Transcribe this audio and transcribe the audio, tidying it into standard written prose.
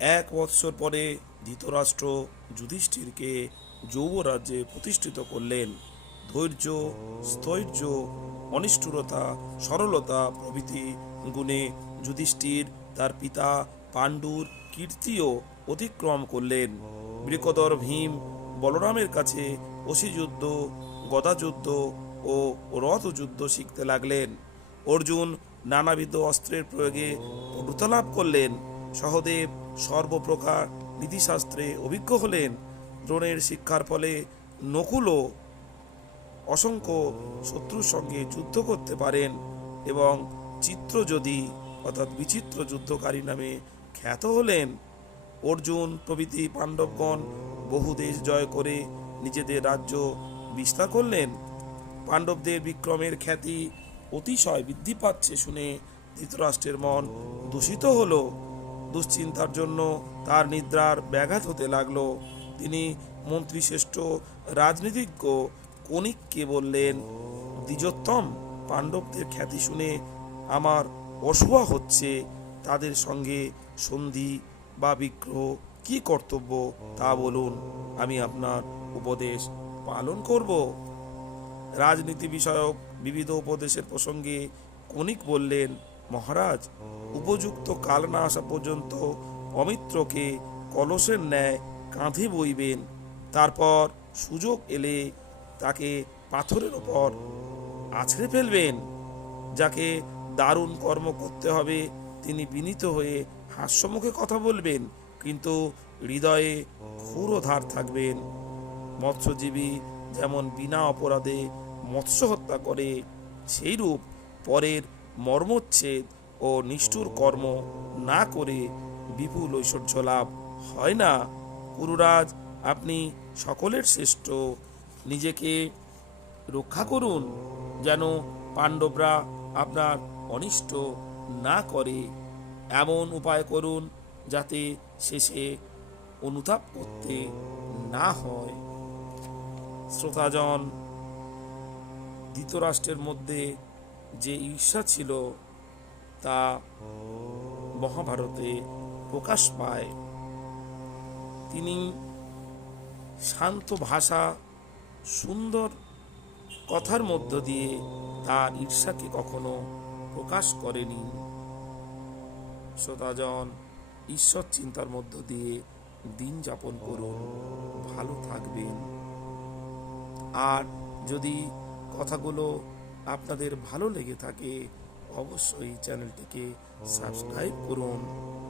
1 বৎসর পরে ধৃতরাষ্ট্র যুধিষ্ঠিরকে যৌবরাজ্যে প্রতিষ্ঠিত করলেন। ধৈর্য, স্থৈর্য, অনিষ্ঠুরতা, সরলতা প্রভৃতি গুণে যুধিষ্ঠির তার পিতা পাণ্ডুর কীর্তিও অতিক্রম করলেন। বৃকোদর ভীম বলরামের কাছে অসিযুদ্ধ, গদাযুদ্ধ ও রথযুদ্ধ শিখতে লাগলেন। অর্জুন নানাবিধ অস্ত্রের প্রয়োগে পটুতা লাভ করলেন। সহদেব সর্বপ্রকার নীতিশাস্ত্রে অভিজ্ঞ হলেন। দ্রোণের শিক্ষার ফলে নকুলও অসংখ্য শত্রুর সঙ্গে যুদ্ধ করতে পারেন এবং চিত্রযোধী অর্থাৎ বিচিত্র যুদ্ধকারী নামে খ্যাত হলেন। অর্জুন প্রভৃতি পাণ্ডবগণ বহু দেশ জয় করে নিজেদের রাজ্য বিস্তার করলেন। পাণ্ডবদের বিক্রমের খ্যাতি অতিশয় বৃদ্ধি পাচ্ছে শুনে ধৃতরাষ্ট্রের মন দূষিত হলো। দুশ্চিন্তার জন্য তার নিদ্রার ব্যাঘাত হতে লাগলো। তিনি মন্ত্রীশ্রেষ্ঠ রাজনীতিজ্ঞ কনিককে বললেন, দ্বিজোত্তম, পাণ্ডবদের খ্যাতি শুনে আমার অসূয়া হচ্ছে। তাদের সঙ্গে সন্ধি বা বিগ্রহ কি কর্তব্য তা বলুন, আমি আপনার উপদেশ পালন করব। রাজনীতি বিষয়ক বিবিধ উপদেশের প্রসঙ্গে কনিক বললেন, মহারাজ, উপযুক্ত কাল না আসা পর্যন্ত অমিত্রকে কলসের ন্যায় কাঁধে বইবেন। তারপর সুযোগ এলে তাকে পাথরের ওপর আছড়ে ফেলবেন। যাকে দারুণ কর্ম করতে হবে তিনি বিনীত হয়ে হাস্যমুখে কথা বলবেন, কিন্তু হৃদয়ে ক্ষুরধার থাকবেন। মৎস্যজীবী যেমন বিনা অপরাধে মৎস্য হত্যা করে, সেইরূপ পরের মর্মচ্ছেদ ও নিষ্ঠুর কর্ম না করে বিপুল ঐশ্বর্য লাভ হয় না। কুরুরাজ, আপনি সকলের শ্রেষ্ঠ, নিজেকে রক্ষা করুন যেন পাণ্ডবরা আপনার অনিষ্ট না করে। এমন উপায় করুন যাতে শেষে অনুতাপ করতে না হয়। শ্রোতাজন, ধৃতরাষ্ট্রের মধ্যে যে ঈর্ষা ছিল তা মহাভারতে প্রকাশ পায়। তিনি শান্ত ভাষা, সুন্দর কথার মধ্য দিয়ে তার ঈর্ষাকে কখনো প্রকাশ করেনি। শ্রোতাজন, ঈশ্বর চিন্তার মধ্য দিয়ে দিন যাপন করুন, ভালো থাকবেন। আর যদি কথাগুলো আপনাদের ভালো লেগে থাকে অবশ্যই চ্যানেলটিকে সাবস্ক্রাইব করুন।